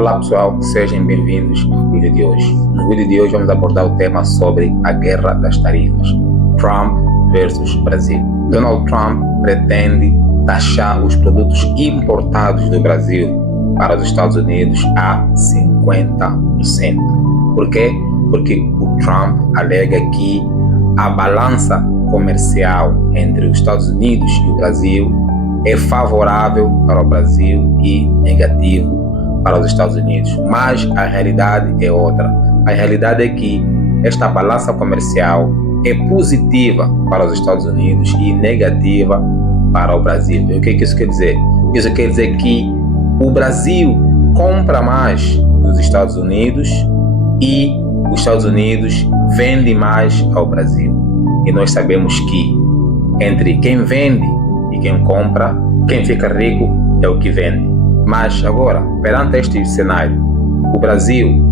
Olá pessoal, sejam bem-vindos ao vídeo de hoje. No vídeo de hoje vamos abordar o tema sobre a guerra das tarifas, Trump versus Brasil. Donald Trump pretende taxar os produtos importados do Brasil para os Estados Unidos a 50%. Por quê? Porque o Trump alega que a balança comercial entre os Estados Unidos e o Brasil é favorável para o Brasil e negativo para os Estados Unidos, mas a realidade é outra. A realidade é que esta balança comercial é positiva para os Estados Unidos e negativa para o Brasil. E o que isso quer dizer? Isso quer dizer que o Brasil compra mais dos Estados Unidos e os Estados Unidos vende mais ao Brasil. E nós sabemos que entre quem vende e quem compra, quem fica rico é o que vende. Mas agora, perante este cenário, o Brasil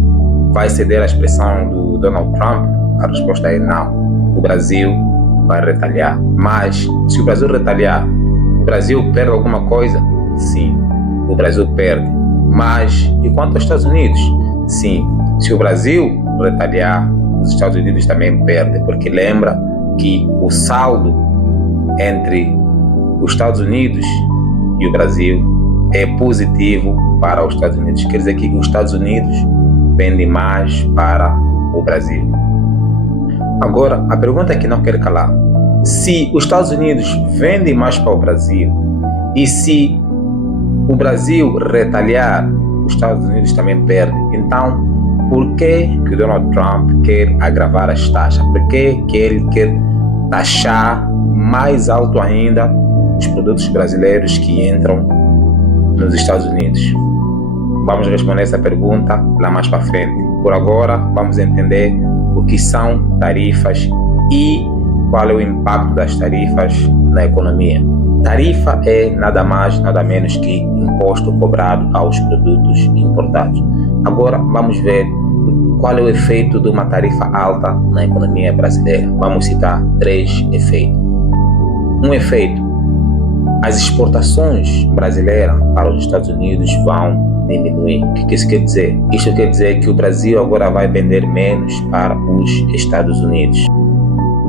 vai ceder à expressão do Donald Trump? A resposta é não. O Brasil vai retalhar. Mas se o Brasil retalhar, o Brasil perde alguma coisa? Sim, o Brasil perde. Mas e quanto aos Estados Unidos? Sim, se o Brasil retalhar, os Estados Unidos também perdem, porque lembra que o saldo entre os Estados Unidos e o Brasil é positivo para os Estados Unidos. Quer dizer que os Estados Unidos vendem mais para o Brasil. Agora, a pergunta que não quero calar: se os Estados Unidos vendem mais para o Brasil e se o Brasil retalhar, os Estados Unidos também perdem. Então, por que o Donald Trump quer agravar as taxas? Por que ele quer taxar mais alto ainda os produtos brasileiros que entram nos Estados Unidos? Vamos responder essa pergunta lá mais para frente. Por agora, vamos entender o que são tarifas e qual é o impacto das tarifas na economia. Tarifa é nada mais, nada menos que imposto cobrado aos produtos importados. Agora, vamos ver qual é o efeito de uma tarifa alta na economia brasileira. Vamos citar 3 efeitos. Um efeito: as exportações brasileiras para os Estados Unidos vão diminuir. O que isso quer dizer? Isso quer dizer que o Brasil agora vai vender menos para os Estados Unidos.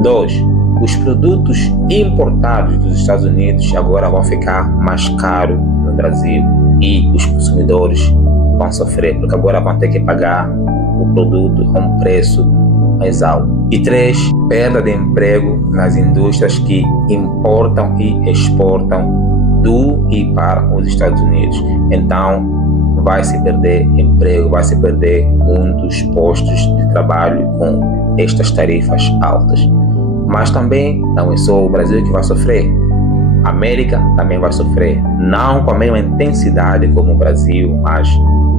2. Os produtos importados dos Estados Unidos agora vão ficar mais caros no Brasil e os consumidores vão sofrer, porque agora vão ter que pagar o produto a um preço mais alto. E 3, perda de emprego nas indústrias que importam e exportam do e para os Estados Unidos. Então, vai se perder emprego, vai se perder muitos postos de trabalho com estas tarifas altas. Mas também não é só o Brasil que vai sofrer. A América também vai sofrer. Não com a mesma intensidade como o Brasil, mas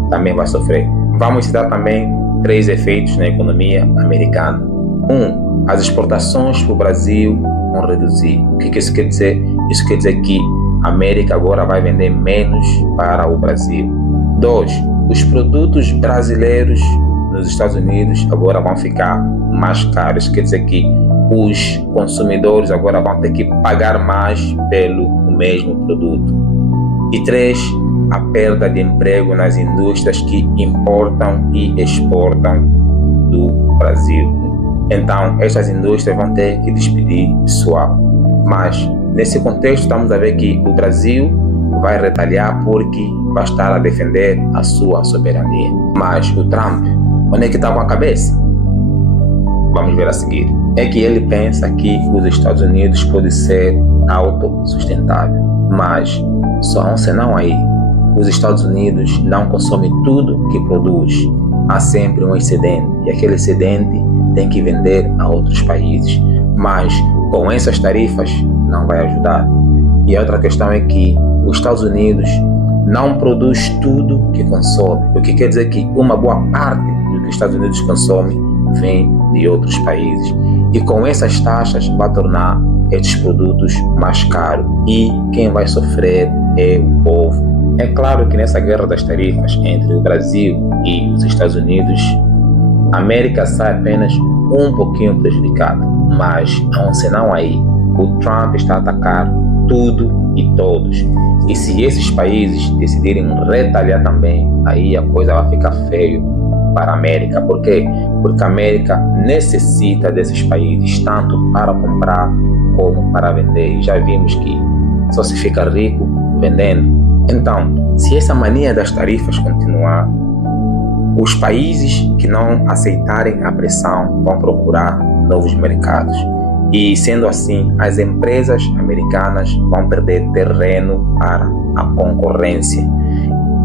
também vai sofrer. Vamos citar também 3 efeitos na economia americana. 1. As exportações para o Brasil vão reduzir. O que isso quer dizer? Isso quer dizer que a América agora vai vender menos para o Brasil. 2. Os produtos brasileiros nos Estados Unidos agora vão ficar mais caros. Isso quer dizer que os consumidores agora vão ter que pagar mais pelo mesmo produto. E 3. A perda de emprego nas indústrias que importam e exportam do Brasil. Então, estas indústrias vão ter que despedir pessoal. Mas, nesse contexto, estamos a ver que o Brasil vai retalhar porque vai estar a defender a sua soberania. Mas o Trump, onde é que está com a cabeça? Vamos ver a seguir. É que ele pensa que os Estados Unidos podem ser autossustentável. Mas, só há um senão aí. Os Estados Unidos não consomem tudo que produz. Há sempre um excedente. E aquele excedente tem que vender a outros países. Mas com essas tarifas não vai ajudar. E a outra questão é que os Estados Unidos não produz tudo que consome. O que quer dizer que uma boa parte do que os Estados Unidos consomem vem de outros países. E com essas taxas vai tornar estes produtos mais caros. E quem vai sofrer é o povo. É claro que nessa guerra das tarifas entre o Brasil e os Estados Unidos, a América sai apenas um pouquinho prejudicada. Mas há um senão aí. O Trump está a atacar tudo e todos. E se esses países decidirem retaliar também, aí a coisa vai ficar feio para a América. Por quê? Porque a América necessita desses países, tanto para comprar como para vender. E já vimos que só se fica rico vendendo. Então, se essa mania das tarifas continuar, os países que não aceitarem a pressão vão procurar novos mercados. E, sendo assim, as empresas americanas vão perder terreno para a concorrência.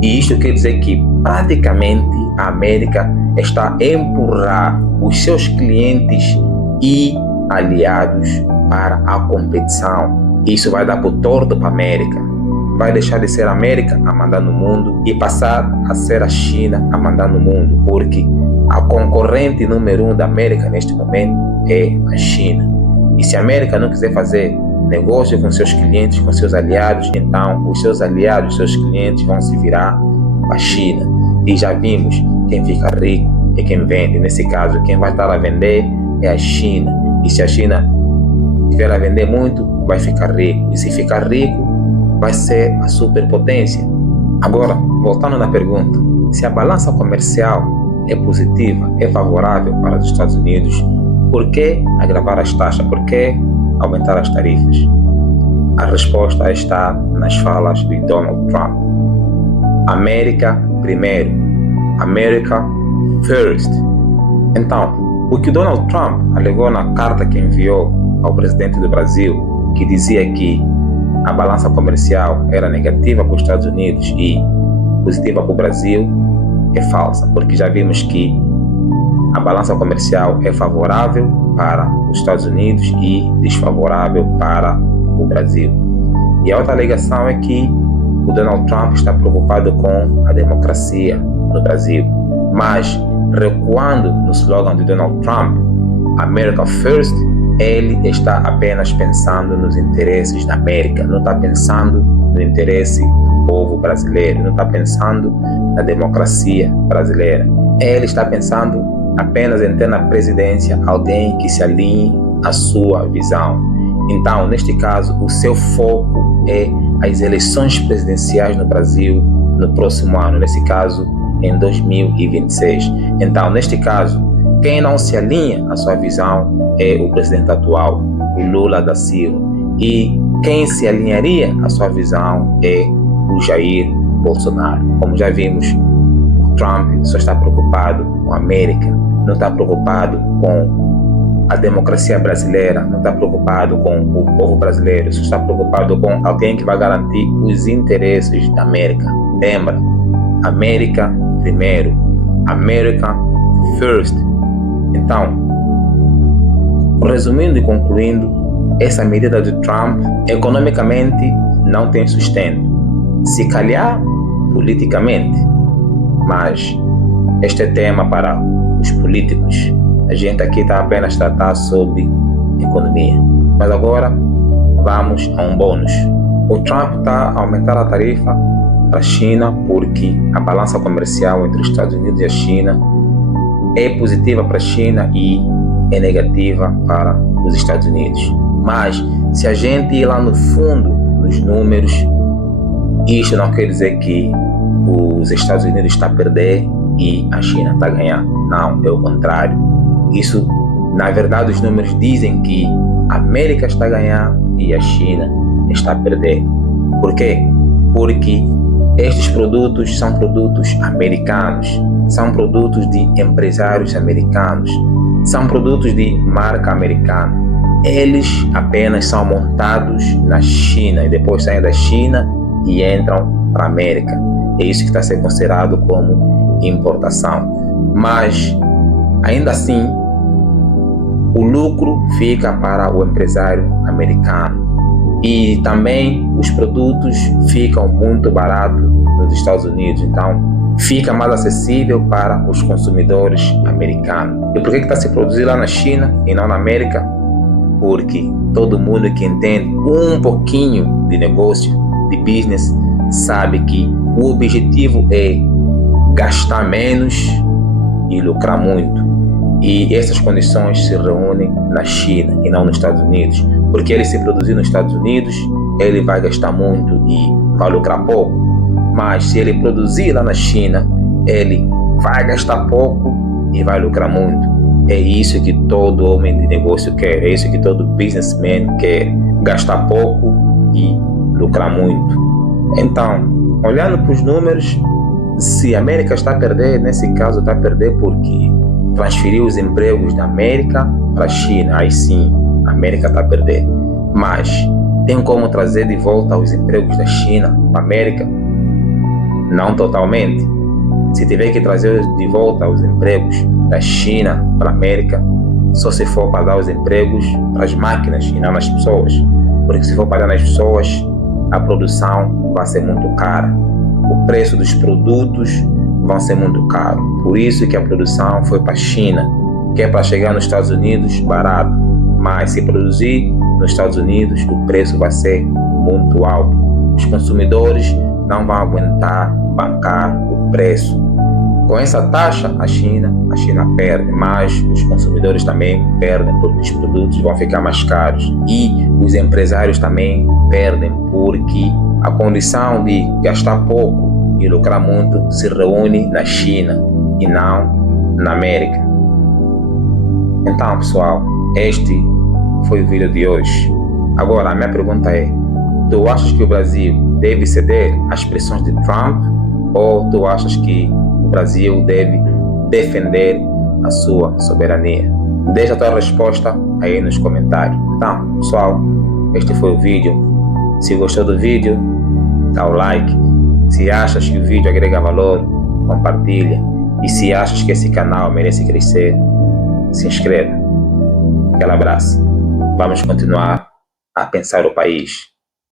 E isto quer dizer que, praticamente, a América está a empurrar os seus clientes e aliados para a competição. Isso vai dar por torto para a América. Vai deixar de ser a América a mandar no mundo e passar a ser a China a mandar no mundo, porque a concorrente número 1 da América neste momento é a China. E se a América não quiser fazer negócio com seus clientes, com seus aliados, então os seus aliados, seus clientes vão se virar para a China. E já vimos, quem fica rico é quem vende. Nesse caso, quem vai estar a vender é a China. E se a China estiver a vender muito, vai ficar rico. E se ficar rico, vai ser a superpotência. Agora, voltando na pergunta, se a balança comercial é positiva, é favorável para os Estados Unidos, por que agravar as taxas? Por que aumentar as tarifas? A resposta está nas falas de Donald Trump. América primeiro. America first. Então, o que Donald Trump alegou na carta que enviou ao presidente do Brasil, que dizia que a balança comercial era negativa para os Estados Unidos e positiva para o Brasil, é falsa, porque já vimos que a balança comercial é favorável para os Estados Unidos e desfavorável para o Brasil. E a outra alegação é que o Donald Trump está preocupado com a democracia no Brasil. Mas, recuando no slogan de Donald Trump, America First, ele está apenas pensando nos interesses da América, não está pensando no interesse do povo brasileiro, não está pensando na democracia brasileira. Ele está pensando apenas em ter na presidência alguém que se alinhe à sua visão. Então, neste caso, o seu foco é as eleições presidenciais no Brasil no próximo ano, nesse caso, em 2026. Então, neste caso, quem não se alinha à sua visão é o presidente atual, o Lula da Silva. E quem se alinharia à sua visão é o Jair Bolsonaro. Como já vimos, o Trump só está preocupado com a América, não está preocupado com a democracia brasileira, não está preocupado com o povo brasileiro, só está preocupado com alguém que vai garantir os interesses da América. Lembra? América primeiro. America first. Então, resumindo e concluindo, essa medida de Trump economicamente não tem sustento. Se calhar politicamente, mas este é tema para os políticos. A gente aqui está apenas a tratar sobre economia. Mas agora vamos a um bônus. O Trump está a aumentar a tarifa para a China porque a balança comercial entre os Estados Unidos e a China é positiva para a China e é negativa para os Estados Unidos. Mas se a gente ir lá no fundo, nos números, isto não quer dizer que os Estados Unidos estão a perder e a China está a ganhar. Não, é o contrário. Isso, na verdade, os números dizem que a América está a ganhar e a China está a perder. Por quê? Porque estes produtos são produtos americanos, são produtos de empresários americanos, são produtos de marca americana. Eles apenas são montados na China e depois saem da China e entram para a América. É isso que está a ser considerado como importação. Mas, ainda assim, o lucro fica para o empresário americano. E também os produtos ficam muito baratos nos Estados Unidos. Então, fica mais acessível para os consumidores americanos. E por que está se produzindo lá na China e não na América? Porque todo mundo que entende um pouquinho de negócio, de business, sabe que o objetivo é gastar menos e lucrar muito. E essas condições se reúnem na China e não nos Estados Unidos. Porque ele se produzir nos Estados Unidos, ele vai gastar muito e vai lucrar pouco. Mas se ele produzir lá na China, ele vai gastar pouco e vai lucrar muito. É isso que todo homem de negócio quer, é isso que todo businessman quer, gastar pouco e lucrar muito. Então, olhando para os números, se a América está a perder, nesse caso está a perder porque transferiu os empregos da América para a China. Aí sim, a América está a perder. Mas tem como trazer de volta os empregos da China para a América? Não totalmente. Se tiver que trazer de volta os empregos da China para a América, só se for para dar os empregos para as máquinas e não nas pessoas. Porque se for para dar nas pessoas, a produção vai ser muito cara. O preço dos produtos vão ser muito caro. Por isso que a produção foi para a China, que é para chegar nos Estados Unidos barato. Mas se produzir nos Estados Unidos, o preço vai ser muito alto. Os consumidores não vão aguentar bancar o preço. Com essa taxa, a China perde, mas os consumidores também perdem, porque os produtos vão ficar mais caros. E os empresários também perdem, porque a condição de gastar pouco e lucrar muito se reúne na China e não na América. Então, pessoal, este foi o vídeo de hoje. Agora, a minha pergunta é: tu achas que o Brasil deve ceder às pressões de Trump ou tu achas que o Brasil deve defender a sua soberania? Deixa a tua resposta aí nos comentários. Então, pessoal, este foi o vídeo. Se gostou do vídeo, dá o like. Se achas que o vídeo agrega valor, compartilha. E se achas que esse canal merece crescer, se inscreva. Aquele abraço. Vamos continuar a pensar o país.